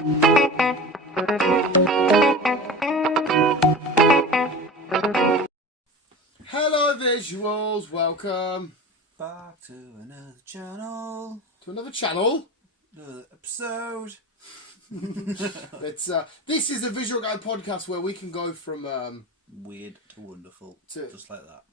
Hello visuals, welcome back to another channel. To another channel? Another episode. This is the Visual Guy podcast where we can go from weird to wonderful, just like that.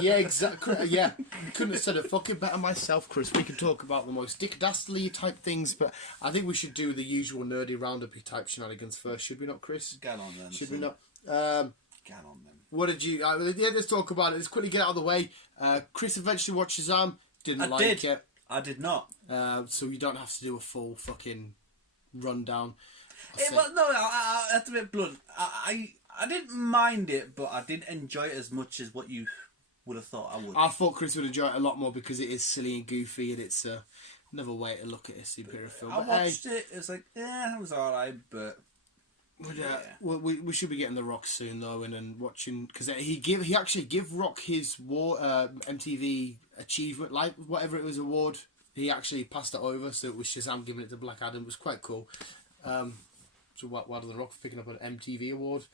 Yeah, exactly. Yeah, couldn't have said it fucking better myself, Chris. We can talk about the most Dick Dastardly type things, but I think we should do the usual nerdy roundup-y type shenanigans first, should we not, Chris? Get on then. Should we not? Get on then. What did you? Yeah, let's talk about it. Let's quickly get out of the way. Chris eventually watched Shazam. Didn't like it. I did not. So you don't have to do a full fucking rundown. I have to be blunt. I didn't mind it, but I didn't enjoy it as much as what you would have thought I would. I thought Chris would enjoy it a lot more because it is silly and goofy, and it's another way to look at a superhero film. I watched it. It was like, it was alright, but. Yeah. Well, we should be getting The Rock soon though, and then watching because he actually give Rock his MTV achievement, like whatever it was, award. He actually passed it over, so it was Shazam giving it to Black Adam. It was quite cool. So why does The Rock for picking up an MTV award?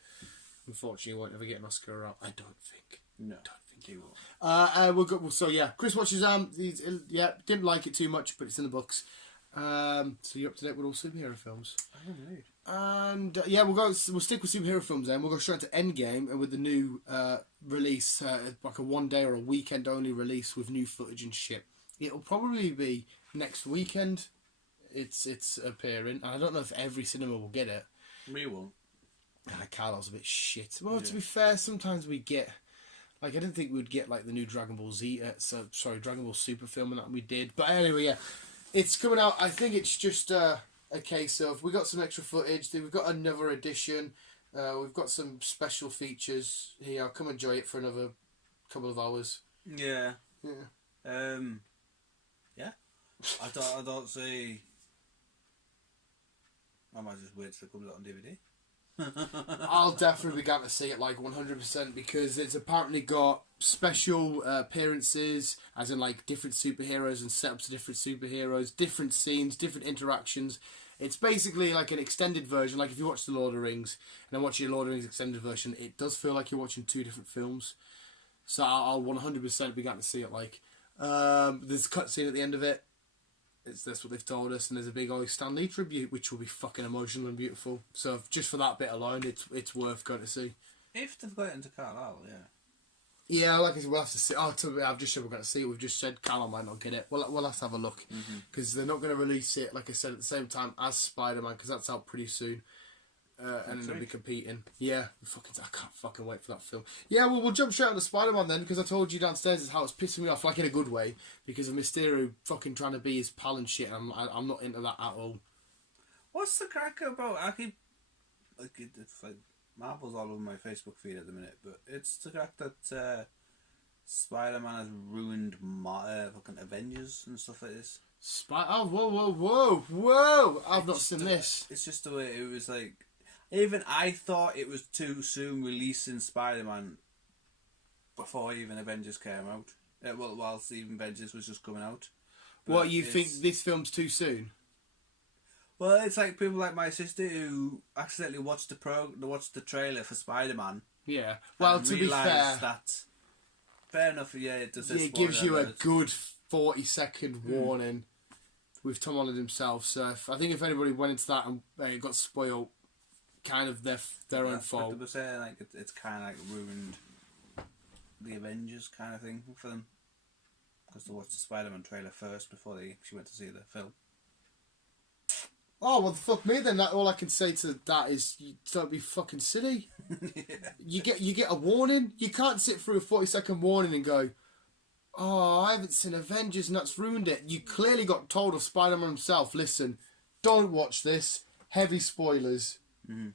Unfortunately, he won't ever get an Oscar out. I don't think. No, don't think he will. So yeah, Chris watches didn't like it too much, but it's in the books. So you're up to date with all superhero films. I indeed. And we'll stick with superhero films then. We'll go straight to Endgame, and with the new release, like a one day or a weekend only release with new footage and shit. It'll probably be next weekend. It's appearing, and I don't know if every cinema will get it. We won't. Carlo's a bit shit. Well, to be fair, sometimes we get. Like, I didn't think we'd get like the new Dragon Ball Z. Dragon Ball Super film, and that we did. But anyway, yeah, it's coming out. I think it's just a case of we got some extra footage. We've got another edition. We've got some special features here. Come enjoy it for another couple of hours. Yeah. Yeah. Yeah. I don't see. I might just wait till it comes out on DVD. I'll definitely be going to see it like 100% because it's apparently got special appearances, as in like different superheroes and setups of different superheroes, different scenes, different interactions. It's basically like an extended version. Like if you watch The Lord of the Rings and then watch the Lord of the Rings extended version, it does feel like you're watching two different films. So I'll 100% be going to see it. Like there's a cutscene at the end of it. That's what they've told us, and there's a big old Stan Lee tribute, which will be fucking emotional and beautiful. So just for that bit alone, it's worth going to see. If they've got it into Carlisle, yeah. Yeah, like I said, we'll have to see. I've just said we're going to see it. We've just said Carlisle might not get it. We'll have to have a look because they're not going to release it, like I said, at the same time as Spider-Man because that's out pretty soon. And then they'll be competing. Yeah, I can't fucking wait for that film. Yeah, well, we'll jump straight on to Spider-Man then, because I told you downstairs is how it's pissing me off, like in a good way, because of Mysterio fucking trying to be his pal and shit, and I'm not into that at all. What's the crack about? It's like Marvel's all over my Facebook feed at the minute, but it's the crack that Spider-Man has ruined fucking Avengers and stuff like this. Whoa! I've not seen this. It's just the way it was like. Even I thought it was too soon releasing Spider-Man before even Avengers came out. Whilst even Avengers was just coming out. But what, you think this film's too soon? Well, it's like people like my sister who accidentally watched the trailer for Spider-Man. Yeah. Well, to be fair, fair enough. Yeah, it does. It gives you a good 40-second warning with Tom Holland himself. So I think if anybody went into that and it got spoiled. Kind of their own fault. They were saying like it's kind of like ruined the Avengers kind of thing for them because they watched the Spider-Man trailer first before they actually went to see the film. Oh well, fuck me then. All I can say to that is, don't be fucking silly. Yeah. You get a warning. You can't sit through a 40-second warning and go, "Oh, I haven't seen Avengers and that's ruined it." You clearly got told of Spider-Man himself. Listen, don't watch this. Heavy spoilers. Mm-hmm.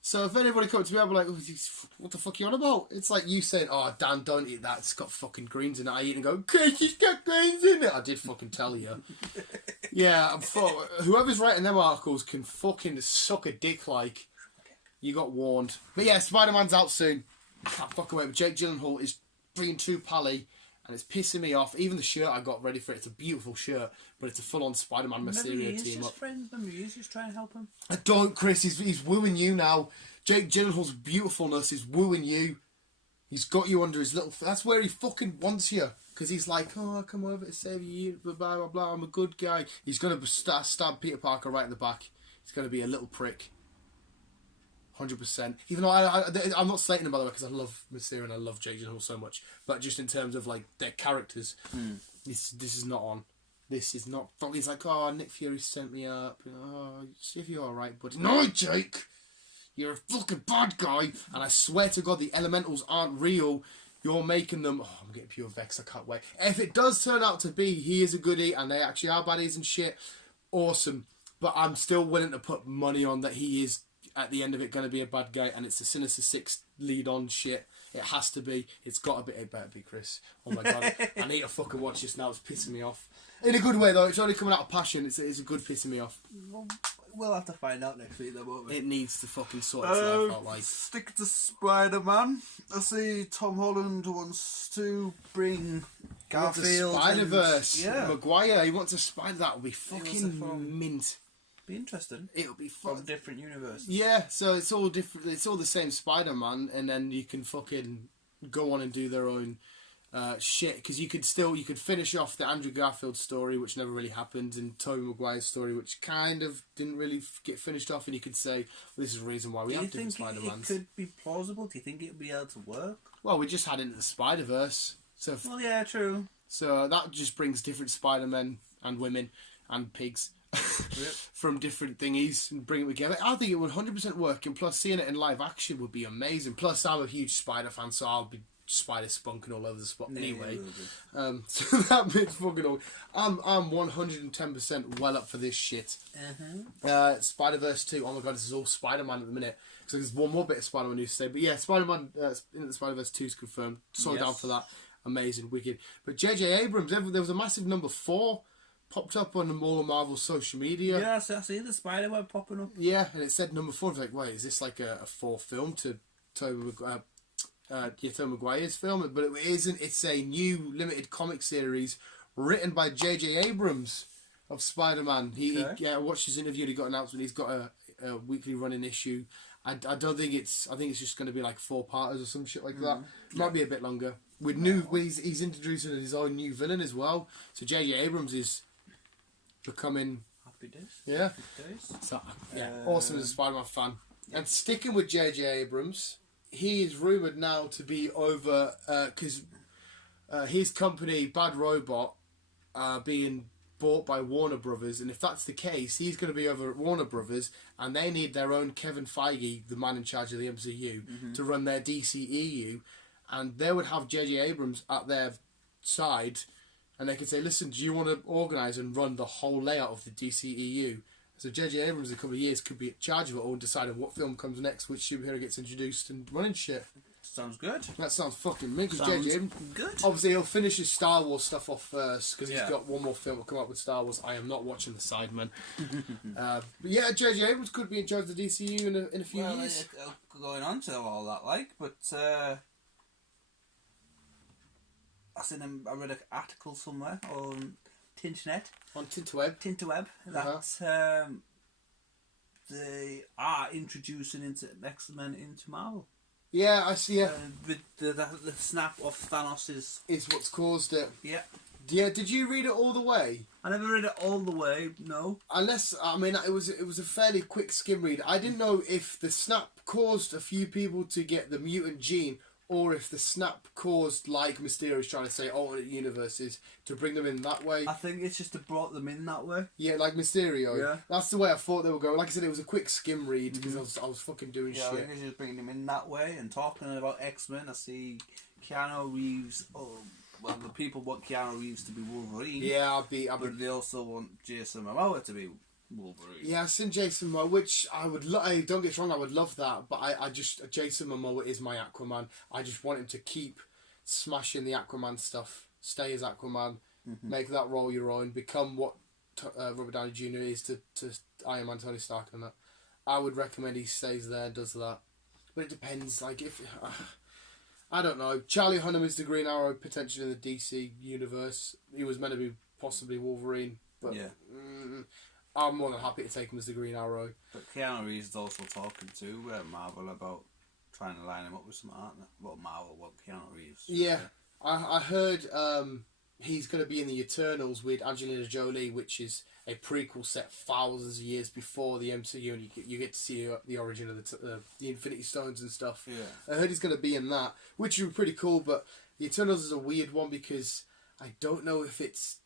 So if anybody comes to me, I'll be like, what the fuck are you on about? It's like you saying, oh, Dan, don't eat that. It's got fucking greens in it. I eat and go, Chris, it's got greens in it. I did fucking tell you. Yeah, whoever's writing them articles can fucking suck a dick like. You got warned. But yeah, Spider-Man's out soon. Can't fucking wait. But Jake Gyllenhaal is bringing to Pally and it's pissing me off. Even the shirt I got ready for it's a beautiful shirt, but it's a full-on Spider-Man Mysterio team up. Remember he is just trying to help him. I don't, Chris. He's wooing you now. Jake Gyllenhaal's beautifulness is wooing you. He's got you under his little... That's where he fucking wants you. Because he's like, oh, come over to save you, blah, blah, blah, blah, I'm a good guy. He's going to stab Peter Parker right in the back. He's going to be a little prick. 100%. Even though I'm not slating him, by the way, because I love Mysterio and I love Jake Gyllenhaal so much. But just in terms of, like, their characters, this is not on. This is not... He's like, oh, Nick Fury sent me up. Oh, see if you're alright, buddy. No, Jake! You're a fucking bad guy. And I swear to God, the elementals aren't real. You're making them... Oh, I'm getting pure vex. I can't wait. If it does turn out to be he is a goodie and they actually are baddies and shit, awesome. But I'm still willing to put money on that he is, at the end of it, going to be a bad guy, and it's the Sinister Six lead-on shit. It has to be. It's got to be. It better be, Chris. Oh my God. I need to fucking watch this now. It's pissing me off. In a good way, though. It's only coming out of passion. It's a good pissing me off. We'll have to find out next week, though, won't we? It needs to fucking sort itself out, like. Stick to Spider-Man. I see Tom Holland wants to bring Garfield. Spider-Verse. Yeah. Maguire. He wants a spider. That would be fucking mint. Be interesting. It'll be fun. From different universes. Yeah, so it's all different. It's all the same Spider-Man, and then you can fucking go on and do their own shit. Because you could finish off the Andrew Garfield story, which never really happened, and Tobey Maguire's story, which kind of didn't really get finished off. And you could say, well, this is the reason why we have different Spider-Mans. Do you think it could be plausible? Do you think it would be able to work? Well, we just had Into the Spider-Verse. So well, yeah, true. So that just brings different Spider-Men and women and pigs. Yep. From different thingies and bring it together. I think it would 100% work, and plus seeing it in live action would be amazing. Plus I'm a huge Spider fan, so I'll be spider spunking all over the spot anyway. So that makes fucking all. I'm 110% well up for this shit. Spider-Verse 2. Oh my God, this is all Spider-Man at the minute. So there's one more bit of Spider-Man news to say, but yeah, Spider-Man Into the Spider-Verse 2 is confirmed. So down for that. Amazing, wicked. But J.J. Abrams, there was a massive number 4. Popped up on all of Marvel's social media. Yeah, I see the Spider-Web popping up. Yeah, and it said number 4. I was like, wait, is this like a 4th film to Tobey Maguire's film? But it isn't. It's a new limited comic series written by J.J. Abrams of Spider-Man. He watched his interview. He got an announcement. He's got a weekly running issue. I don't think it's. I think it's just going to be like 4-parters or some shit like that. Might be a bit longer. He's introducing his own new villain as well. So J.J. Abrams is becoming Happy days. Yeah. Happy days. So, yeah, awesome as a Spider-Man fan. And sticking with J.J. Abrams, he is rumoured now to be over because his company Bad Robot being bought by Warner Brothers, and if that's the case, he's going to be over at Warner Brothers, and they need their own Kevin Feige, the man in charge of the MCU, to run their DCEU, and they would have J.J. Abrams at their side. And they could say, listen, do you want to organise and run the whole layout of the DCEU? So J.J. Abrams in a couple of years could be in charge of it all and deciding what film comes next, which superhero gets introduced and running shit. Sounds good. That sounds fucking mint. Because J.J. Abrams, good. obviously he'll finish his Star Wars stuff off first because he's got one more film to come up with Star Wars. I am not watching The Sidemen. But yeah, J.J. Abrams could be in charge of the DCU in a few years. Going on to all that, but... I read an article somewhere on Tinternet. On Tinterweb. That they are introducing X-Men into Marvel. Yeah, I see it. With the snap of Thanos is what's caused it. Yeah. Yeah, did you read it all the way? I never read it all the way, no. It was a fairly quick skim read. I didn't know if the snap caused a few people to get the mutant gene, or if the snap caused, like Mysterio's trying to say, alternate universes, to bring them in that way. I think it's just to brought them in that way. Yeah, like Mysterio. Yeah. That's the way I thought they were going. Like I said, it was a quick skim read, because I was fucking doing shit. I think it's just bringing them in that way, and talking about X-Men, I see Keanu Reeves... Well, the people want Keanu Reeves to be Wolverine. Yeah, but they also want Jason Momoa to be Wolverine. Yeah, I've seen Jason Momoa, which I would don't get me wrong, I would love that, but I just, Jason Momoa is my Aquaman. I just want him to keep smashing the Aquaman stuff, stay as Aquaman, make that role your own, become what Robert Downey Jr. is to Iron Man, Tony Stark and that. I would recommend he stays there and does that. But it depends, like, if... I don't know. Charlie Hunnam is the Green Arrow, potentially in the DC universe. He was meant to be possibly Wolverine, but I'm more than happy to take him as the Green Arrow. But Keanu Reeves is also talking to Marvel about trying to line him up with some art. Well, Marvel, what Keanu Reeves. Yeah, I heard he's going to be in the Eternals with Angelina Jolie, which is a prequel set thousands of years before the MCU, and you get to see the origin of the Infinity Stones and stuff. Yeah. I heard he's going to be in that, which would be pretty cool. But the Eternals is a weird one because I don't know if it's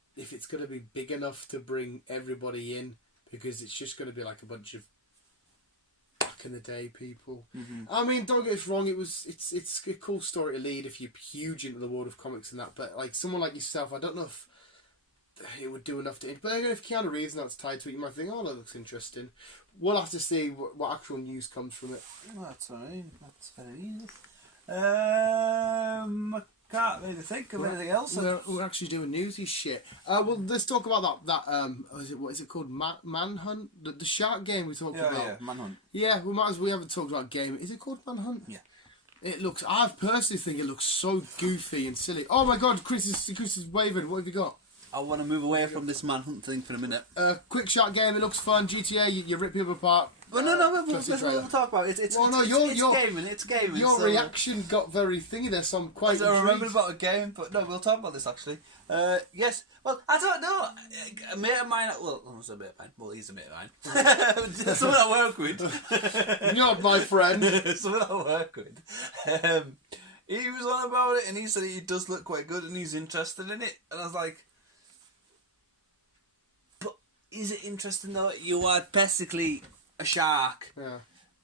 going to be big enough to bring everybody in, because it's just going to be like a bunch of back in the day people. Mm-hmm. I mean, don't get us wrong, it's a cool story to lead if you're huge into the world of comics and that, but like someone like yourself, I don't know if it would do enough to... But again, if Keanu Reeves and that's tied to it, you might think, oh, that looks interesting. We'll have to see what actual news comes from it. That's fine. That's fair enough. Can't really think of anything else. We're actually doing newsy shit. Well, let's talk about that what is it called? Manhunt? The shark game we talked about. Yeah, Manhunt. Yeah, we haven't talked about game. Is it called Manhunt? Yeah. I personally think it looks so goofy and silly. Oh my god, Chris is waving. What have you got? I want to move away from this Manhunt thing for a minute. Quick shot game, it looks fun. GTA, you rip people apart. Well, no, we'll talk about it. It's gaming. Your reaction got very thingy there, so I'm quite intrigued. I remembered about a game, but no, we'll talk about this actually. Yes, well, I don't know. A mate of mine, well, almost a mate of mine. Well, he's a mate of mine. Someone I work with. Not my friend. Someone I work with. He was on about it, and he said he does look quite good, and he's interested in it. And I was like, but is it interesting though? You are basically a shark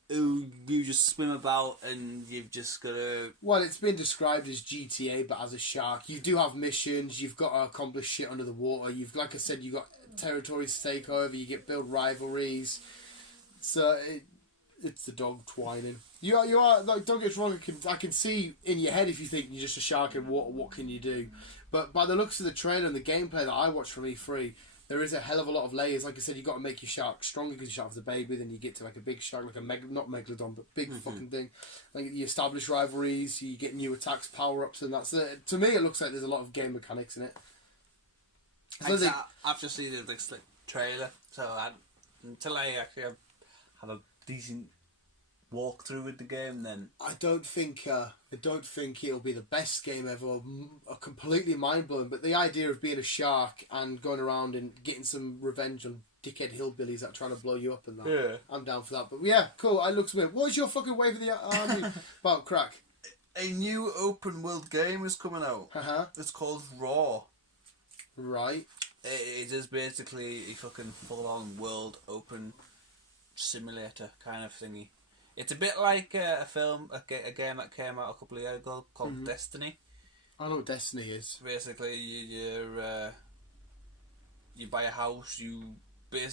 who you just swim about, and you've just got to... Well, it's been described as GTA, but as a shark. You do have missions, you've got to accomplish shit under the water. Like I said, you've got territories to take over, you build rivalries. So it's the dog twining. You are like, don't get us wrong, I can see in your head if you think you're just a shark in water, what can you do? But by the looks of the trailer and the gameplay that I watched from E3, there is a hell of a lot of layers. Like I said, you've got to make your shark stronger because your shark's a baby. Then you get to like a big shark, like not megalodon, but big fucking thing. Like you establish rivalries, you get new attacks, power ups, and that's it. To me, it looks like there's a lot of game mechanics in it. So I've just seen the trailer, so until I actually have a decent walk through with the game, then I don't think it'll be the best game ever, completely mind blowing. But the idea of being a shark and going around and getting some revenge on dickhead hillbillies that are trying to blow you up and that, I'm down for that. But yeah, cool. It looks weird. What's your fucking wave of the army about, crack? A new open world game is coming out. It's called Raw. Right. It is basically a fucking full on world open simulator kind of thingy. It's a bit like a game that came out a couple of years ago called Destiny. I know what Destiny is. Basically, you buy a house. You've got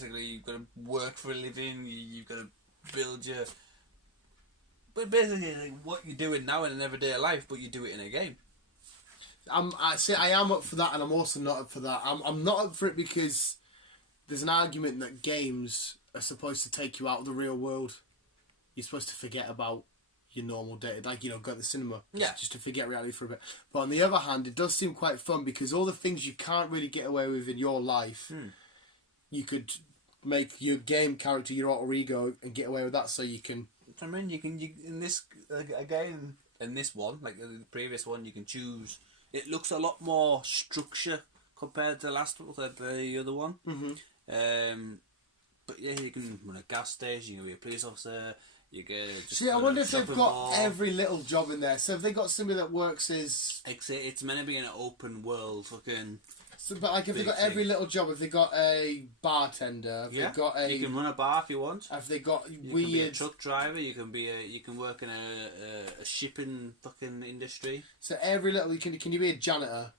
to work for a living. You've got to build your. But basically, like what you're doing now in an everyday life, but you do it in a game. I am up for that, and I'm also not up for that. I'm not up for it because there's an argument that games are supposed to take you out of the real world. You're supposed to forget about your normal day, like, go to the cinema, just to forget reality for a bit. But on the other hand, it does seem quite fun because all the things you can't really get away with in your life, you could make your game character your alter ego and get away with that. So you can. I mean, you in this again in this one, like the previous one, you can choose. It looks a lot more structure compared to the the other one. But yeah, you can run a gas station. You can be a police officer. You can see. I wonder if they've got every little job in there. So if they got somebody that works as it's meant to be an open world fucking. So, but like, if they got every little job, if they got a bartender, if they got you can run a bar if you want. If they got you weird, can be a truck driver. You can work in a shipping fucking industry. So every little can you be a janitor?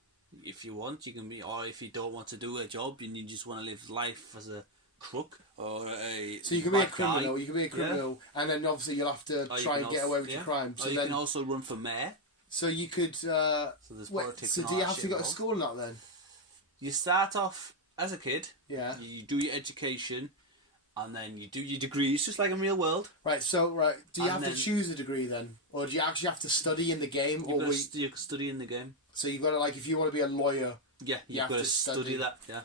If you want, you can be. Or if you don't want to do a job and you just want to live life as a crook or a so you can be a criminal. You can be a criminal, and then obviously you'll have to try and get away with your crime. So you can also run for mayor. So you could. So there's politics. So do you have to go to school or not then? You start off as a kid. Yeah. You do your education, and then you do your degrees just like in real world. Right. So do you And have to choose a degree then, or do you actually have to study in the game, or You can study in the game. So you've got to if you want to be a lawyer. Yeah, you've got to study that. Yeah.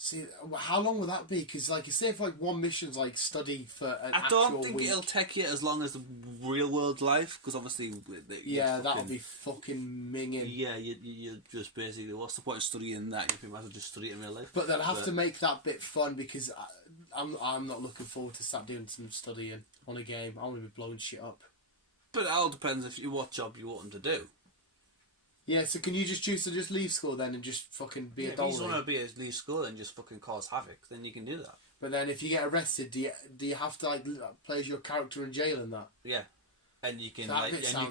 See, how long will that be? Because, you say if one mission's study for an I actual don't think week. it'll take you as long as the real world life, because obviously, that'll be fucking minging. Yeah, you just basically, what's the point of studying that if you might as well just study it in real life? But they'll have to make that bit fun, because I'm not looking forward to start doing some studying on a game. I want to be blowing shit up. But it all depends what job you want to do. Yeah, so can you just choose to just leave school then and just fucking be a dolly? If you just want to leave school and just fucking cause havoc, then you can do that. But then if you get arrested, do you have to play as your character in jail and that? Yeah, and you can so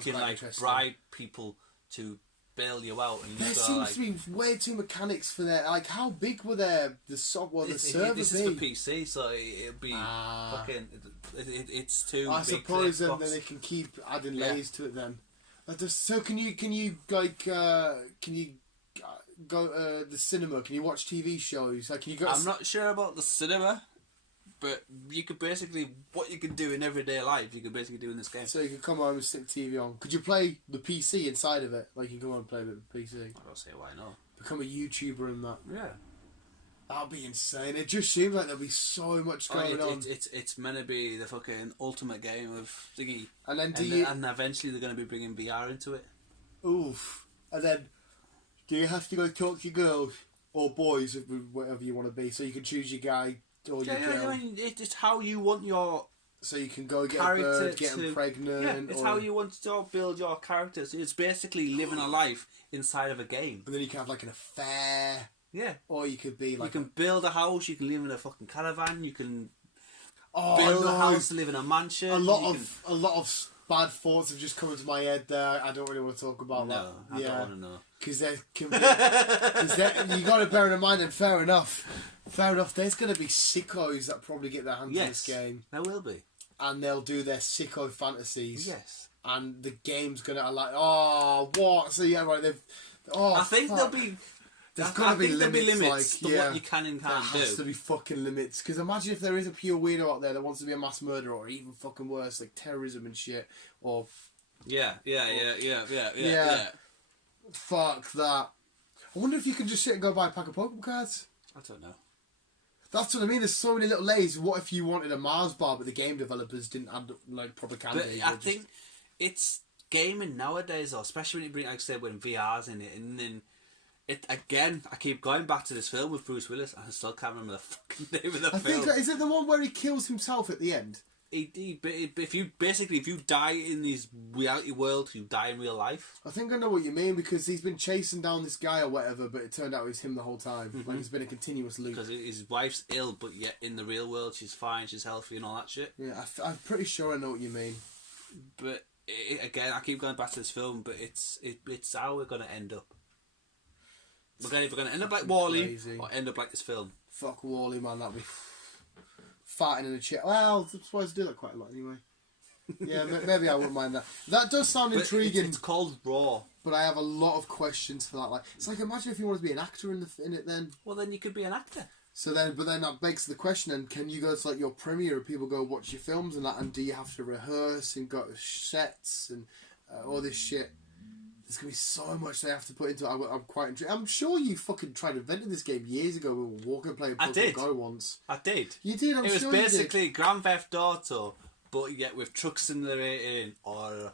bribe people to bail you out. And there seems to be way too mechanics for that. How big were the server This is for PC, so it'll be fucking. It's too. I suppose then they can keep adding layers to it then. So can you go the cinema? Can you watch TV shows? Can you go? I'm not sure about the cinema, but you could basically what you can do in everyday life. You could basically do in this game. So you can come home and stick the TV on. Could you play the PC inside of it? You can come on and play with the PC. I don't see why not. Become a YouTuber and that. Yeah. That'd be insane. It just seems like there'll be so much going on. It's meant to be the fucking ultimate game of thingy. And then and eventually they're going to be bringing VR into it. Oof. And then do you have to go talk to girls or boys, whatever you want to be, so you can choose your guy or your girl? I mean, it's how you want your. So you can go get a bird, get them pregnant. Yeah, it's how you want to build your characters. It's basically living a life inside of a game. And then you can have an affair. Yeah. Or you could be You can build a house, you can live in a fucking caravan, you can build a house to live in a mansion. A lot of bad thoughts have just come into my head there. I don't really want to talk about that. No, I don't want to know. Because you got to bear in mind, and fair enough, there's going to be sickos that probably get their hands on this game. There will be. And they'll do their sicko fantasies. Yes. And the game's going to what? So yeah, right, I think there'll be... There's got to be limits to what you can and can't do. There has to be fucking limits. Because imagine if there is a pure weirdo out there that wants to be a mass murderer, or even fucking worse, terrorism and shit. Or yeah. Fuck that. I wonder if you can just sit and go buy a pack of Pokemon cards. I don't know. That's what I mean. There's so many little layers. What if you wanted a Mars bar, but the game developers didn't add proper candy? But I think it's gaming nowadays, though, especially when you bring, like I said, when VR's in it, and then. Again, I keep going back to this film with Bruce Willis, and I still can't remember the fucking name of the film. Is it the one where he kills himself at the end? If you die in this reality world, you die in real life. I think I know what you mean, because he's been chasing down this guy or whatever, but it turned out it was him the whole time. Mm-hmm. It's been a continuous loop. Because his wife's ill, but yet in the real world she's fine, she's healthy and all that shit. Yeah, I'm pretty sure I know what you mean. But again, I keep going back to this film, but it's how we're going to end up. We're going to end up like WALL-E or end up like this film. Fuck WALL-E, man. That'd be farting in a chair. Well, I'm supposed to do that quite a lot anyway. Yeah, maybe I wouldn't mind that. That does sound intriguing. It's called Raw. But I have a lot of questions for that. It's imagine if you wanted to be an actor in it then. Well, then you could be an actor. But then that begs the question, and can you go to your premiere and people go watch your films and that, and do you have to rehearse and go to sets and all this shit? There's going to be so much they have to put into it. I'm quite intrigued. I'm sure you fucking tried inventing this game years ago. We were walking playing Pokemon Go once. I did. You did, I'm sure you did. It was basically Grand Theft Auto, but yet with Truck Simulator in, or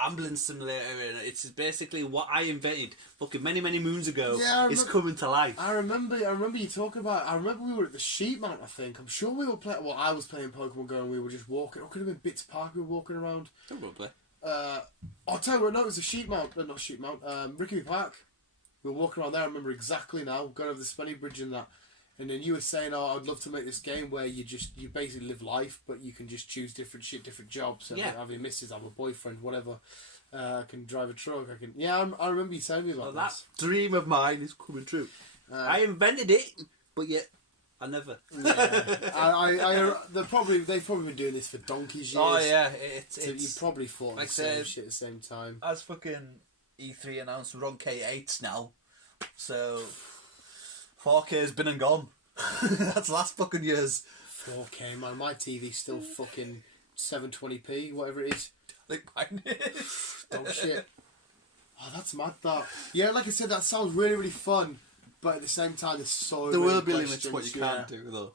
Ambulance Simulator in. It's basically what I invented fucking many, many moons ago. Yeah, it's coming to life. I remember you talking about it. I remember we were at the Sheep Mount, I think. I'm sure we were playing... Well, I was playing Pokemon Go and we were just walking. Or could have been Bits Park we were walking around. Probably. I'll tell you what, no, it was a Sheep Mount, not Sheep Mount, Rickaby Park. We were walking around there, I remember exactly now, going over the Spenny Bridge and that. And then you were saying, I'd love to make this game where you basically live life, but you can just choose different jobs. So have a missus, have a boyfriend, whatever. I can drive a truck, I remember you telling me about that dream of mine is coming true. I invented it, but yet... I never. Yeah. They've probably been doing this for donkey's years. Oh yeah, so you probably thought the same shit at the same time. As fucking E3 announced, we're on K8s now, so 4K's been and gone. That's last fucking years. 4K, man. My TV's still fucking 720p, whatever it is. Like mine is. Dog shit. Oh, that's mad, that. Yeah, like I said, that sounds really, really fun. But at the same time, there's so There many will be limits to what you questions, can't do, though.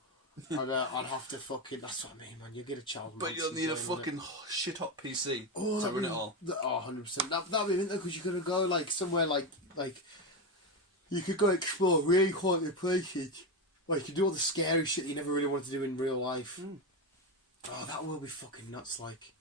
I'd have to fucking... That's what I mean, man. You get a child. But you'll need a fucking shit-hot PC to run it all. 100%. That'd be mint, because you're going to go, like, somewhere like... You could go explore really quality places. Like, you could do all the scary shit you never really wanted to do in real life. Oh, that will be fucking nuts, like...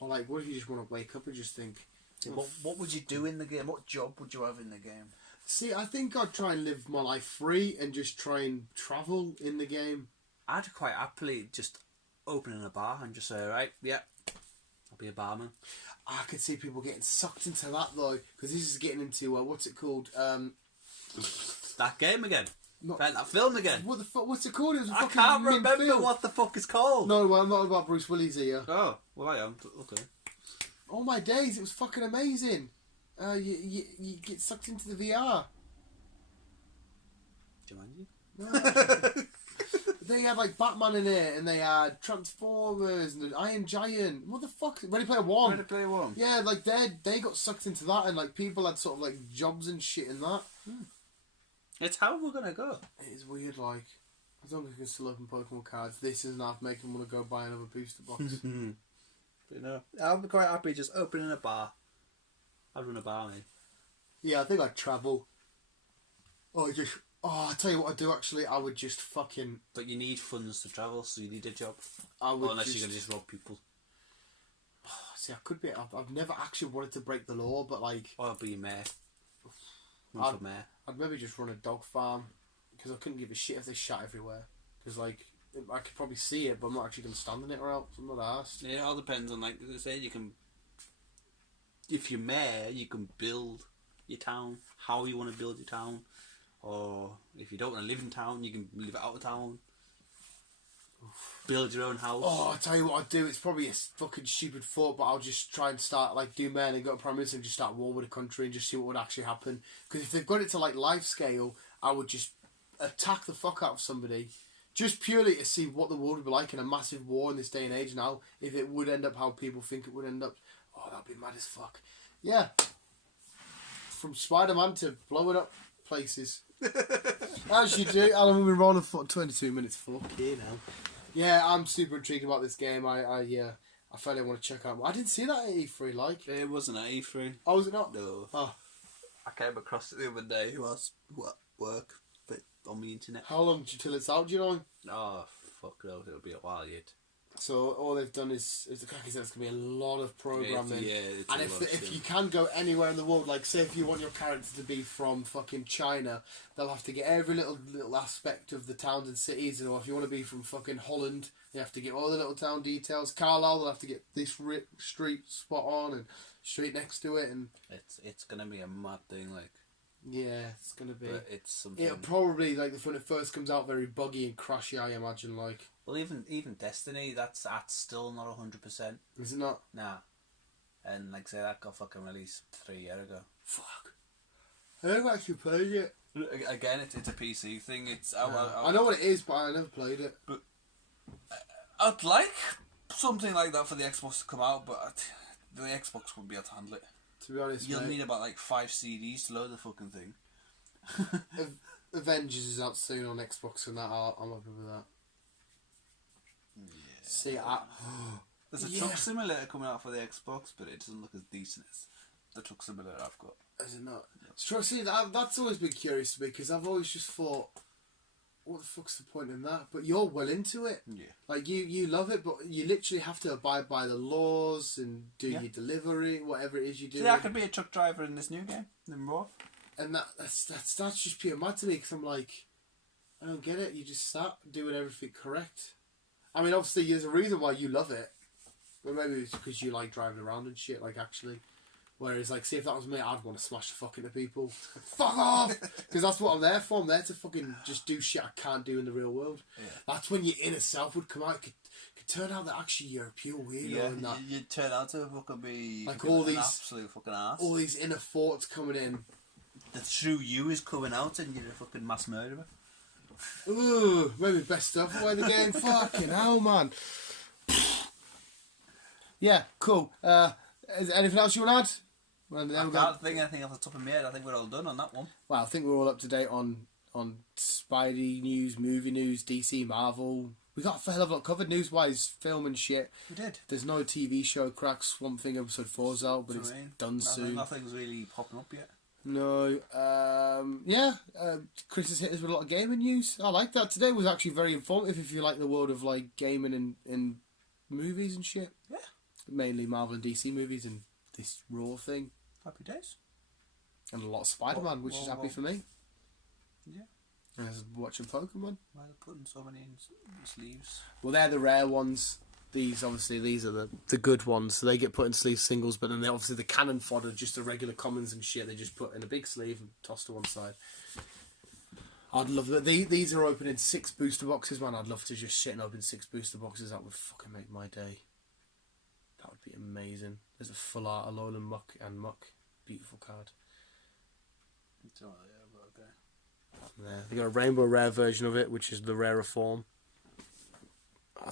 Or, like, what if you just want to wake up and just think... Yeah, what would you do in the game? What job would you have in the game? See, I think I'd try and live my life free and just try and travel in the game. I'd quite happily just open in a bar and just say, right, yeah, I'll be a barman. I could see people getting sucked into that, though, because this is getting into, what's it called? That game again. Not, that film again. What the fuck? What's it called? It was a I fucking can't mint remember film. what the fuck it's called. No, well, I'm not about Bruce Willis here. Oh, well I am. Okay. Oh my days, it was fucking amazing. You get sucked into the VR. Jumanji? No. They had like Batman in it, and they had Transformers and the Iron Giant. What the fuck? Ready Player One. Ready Player One. Yeah, like they got sucked into that, and like people had sort of like jobs and shit in that. It's how we're gonna go. It is weird, like as long as we can still open Pokemon cards, this is enough making me want to go buy another booster box. But no, I'll be quite happy just opening a bar. I'd run a bar, mate. Yeah, I think I'd travel. I'll tell you what I'd do actually. I would just fucking... But you need funds to travel, so you need a job. I would unless you're going to just rob people. See, I could be... I've never actually wanted to break the law, but like... Or be a mayor. Run for mayor. I'd maybe just run a dog farm. Because I couldn't give a shit if they shot everywhere. Because like... I could probably see it, but I'm not actually going to stand in it or else. I'm not arsed. Yeah, it all depends on, like they say, you can... If you're mayor, you can build your town, how you want to build your town. Or if you don't want to live in town, you can live out of town. Build your own house. Oh, I'll tell you what I'd do. It's probably a fucking stupid thought, but I'll just try and start, like, do mayor and go to Prime Minister and just start war with the country and just see what would actually happen. Because if they've got it to, like, life scale, I would just attack the fuck out of somebody. Just purely to see what the world would be like in a massive war in this day and age now. If it would end up how people think it would end up. Oh, that'd be mad as fuck. Yeah. From Spider-Man to blowing up places. As you do. Alan, we've been rolling for 22 minutes. Fuck you now. Yeah, I'm super intrigued about this game. I fairly want to check out. I didn't see that at E3, like. It wasn't at E3. Oh, was it not? No. Oh. I came across it the other day whilst work, but on the internet. How long till it's out, do you know? Oh, fuck no, it'll be a while yet. So all they've done is the crack is there's going to be a lot of programming. It's and if you can go anywhere in the world, like say if you want your character to be from fucking China, they'll have to get every little aspect of the towns and cities. Or if you want to be from fucking Holland, they have to get all the little town details. Carlisle, they'll have to get this street spot on and street next to it. And it's going to be a mad thing, like. Yeah, it's going to be. But it's something. It'll probably, like, when it first comes out, very buggy and crashy, I imagine, like. Well, even Destiny, that's still not 100%. Is it not? Nah. And, like I say, that got fucking released 3 years ago. Fuck. I never actually played it. Again, it's a PC thing. I know what it is, but I never played it. But I'd like something like that for the Xbox to come out, but the Xbox wouldn't be able to handle it. To be honest, you'll need about like 5 CDs to load the fucking thing. Avengers is out soon on Xbox, and that I'm happy with that. Yeah. See, there's a truck simulator coming out for the Xbox, but it doesn't look as decent as the truck simulator I've got. Is it not? Yeah. See, that's always been curious to me because I've always just thought, what the fuck's the point in that? But you're well into it. Yeah. Like you love it, but you literally have to abide by the laws and do your delivery, whatever it is you do. See, I could be a truck driver in this new game, in Raw. And that's just pure mad to me because I'm like, I don't get it. You just sat doing everything correct. I mean, obviously, there's a reason why you love it. But maybe it's because you like driving around and shit, like, actually. Whereas, like, see, if that was me, I'd want to smash the fuck into people. Fuck off! Because that's what I'm there for. I'm there to fucking just do shit I can't do in the real world. Yeah. That's when your inner self would come out. It could turn out that actually you're a pure weirdo. And that you'd turn out to fucking be like all these absolute fucking ass. All these inner thoughts coming in. The true you is coming out and you're a fucking mass murderer. Ooh, maybe best stuff away the game. Fucking hell, man. Yeah, cool. Is there anything else you want to add? Well, I can't think anything off the top of my head. I think we're all done on that one. Well, I think we're all up to date on Spidey news, movie news, DC, Marvel. We got a hell of a lot covered news-wise, film and shit. We did. There's no TV show. Crack Swamp Thing episode 4's out, but it's done soon. Nothing's really popping up yet. No. Chris has hit us with a lot of gaming news. I like that. Today was actually very informative if you like the world of like gaming and movies and shit. Yeah. Mainly Marvel and DC movies and this Raw thing. Happy days. And a lot of Spider-Man, which is happy for me. Yeah. And I was watching Pokemon. Why are they putting so many in sleeves? Well, they're the rare ones. These are the good ones. So they get put in sleeve singles, but then obviously the cannon fodder, just the regular commons and shit, they just put in a big sleeve and toss to one side. I'd love that. These are open in 6 booster boxes, man. I'd love to just sit and open 6 booster boxes. That would fucking make my day. That would be amazing. There's a full art Alolan Muck and Muck. Beautiful card. There. They got a rainbow rare version of it, which is the rarer form.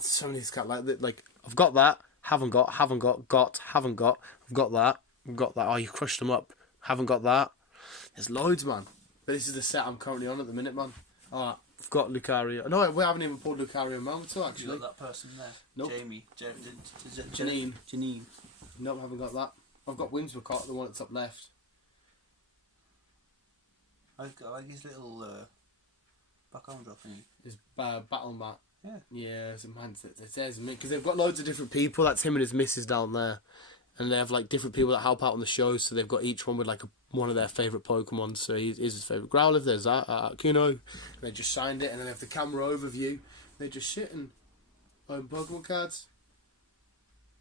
So many got like I've got that, haven't got, haven't got, haven't got, I've got that, I've got that. Oh, you crushed them up. Haven't got that. There's loads, man. But this is the set I'm currently on at the minute, man. Alright, I've got Lucario. No, we haven't even pulled Lucario Mammoth actually. You got that person there? Nope. Jamie. Janine. Nope, haven't got that. I've got Whimsicott, the one at the top left. I like his little background drop thingy. His battle mat. Yeah. Yeah, it's a man. It says me because they've got loads of different people. That's him and his missus down there, and they have like different people that help out on the show. So they've got each one with like one of their favourite Pokemon. So he's his favourite Growlithe. There's that Kuno. And they just signed it, and then they have the camera overview. They just sit and own Pokemon cards.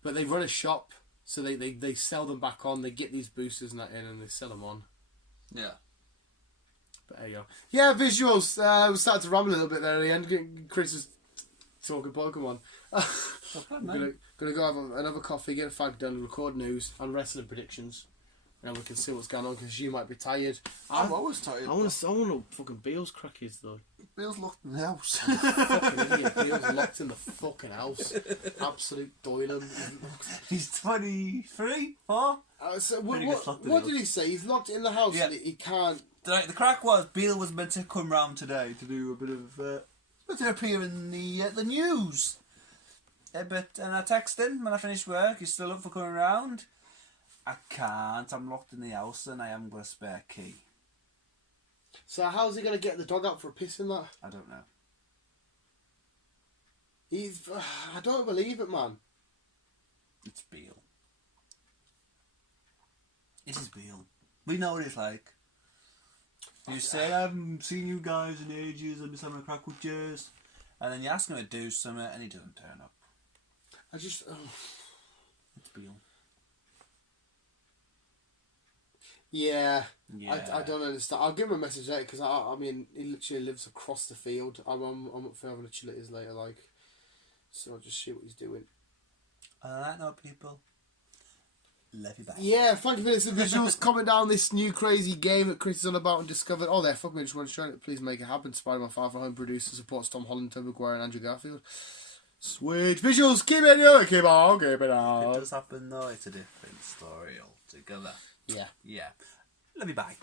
But they run a shop, so they sell them back on. They get these boosters and that in, and they sell them on. Yeah. But there you go. Yeah, visuals. We started to ramble a little bit there at the end. Chris is talking Pokemon. I'm gonna go have another coffee, get a fag done, record news and wrestling predictions, and we can see what's going on because you might be tired. I'm always tired. I want to fucking Beals crack his though. Bill's locked in the house. Fucking idiot. Beals locked in the fucking house. Absolute doiler. He's 23, 4. So what did he say? He's locked in the house. Yeah. And he can't. The crack was Beale was meant to come round today to do a bit of to appear in the news. And I texted him when I finished work. He's still up for coming round. I can't. I'm locked in the house and I haven't got a spare key. So how's he gonna get the dog out for a piss in that? I don't know. I don't believe it, man. It's Beale. It is Beale. We know what it's like. You say, I haven't seen you guys in ages, I'm just having a crack with yours. And then you ask him to do something and he doesn't turn up. It's Beale. Yeah. I don't understand. I'll give him a message later because I mean he literally lives across the field. I'm up for having a chill at his later, like. So I'll just see what he's doing. On that note, people, love you back. Yeah, thank you for this visuals. Comment down this new crazy game that Chris is on about and discovered. Oh, there, fuck me, just want to show it. Please make it happen. Spider-Man Far From Home producer supports Tom Holland, Tobey Maguire, and Andrew Garfield. Sweet visuals. Keep it on. Keep it on. Keep it on. If it does happen though, it's a different story altogether. Yeah. Yeah. Love you, bye.